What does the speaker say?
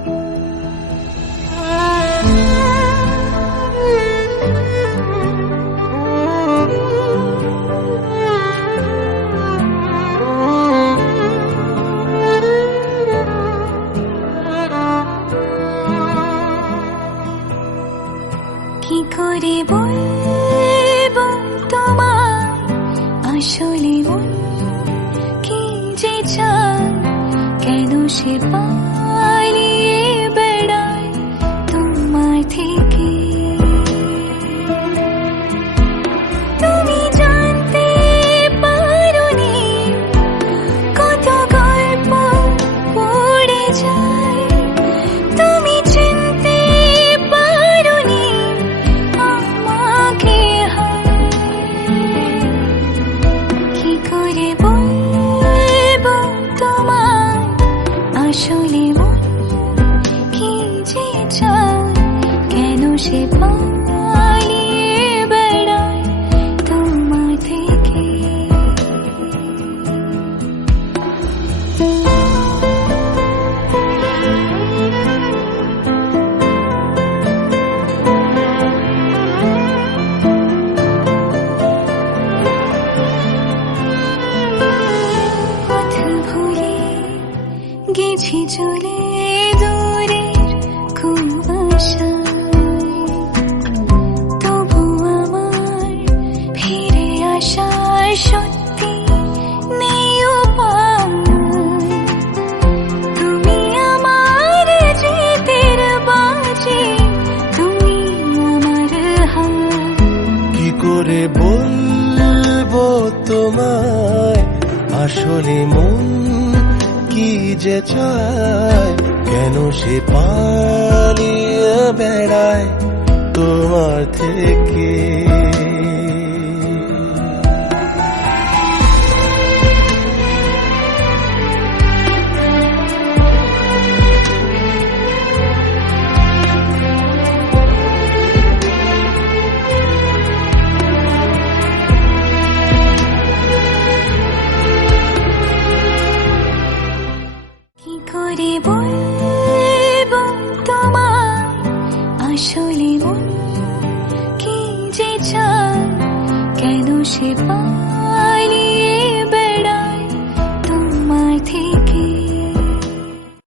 কি করে বলবো তোমায় আসলে মন কি যে চায়, কেন সে পালিয়ে বেড়ায় তোমার থেকে। তুমি জানতে পারোনি কত গল্প পড়ে যায়, তুমি চিনতে পারোনি আমাকে। কি করে বলবো তোমায় আসলে মন কি যে চায়, কেন সে পালিয়ে বেড়ায় তোমার থেকে। পথ ভুলে গেছি চলে দূরের খুব আশায়, তবু আমার ফিরে আসার সত্যি নেই উপায়। তুমি আমার জিতের বাজি, তুমি আমার হার। কি করে বলবো তোমায় আসলে মন কি যে চায়, কেন সে পালিয়ে বেড়ায় তোমার থেকে। কি করে বলবো তোমায় আসলে মন কি যে চায়, কেন সে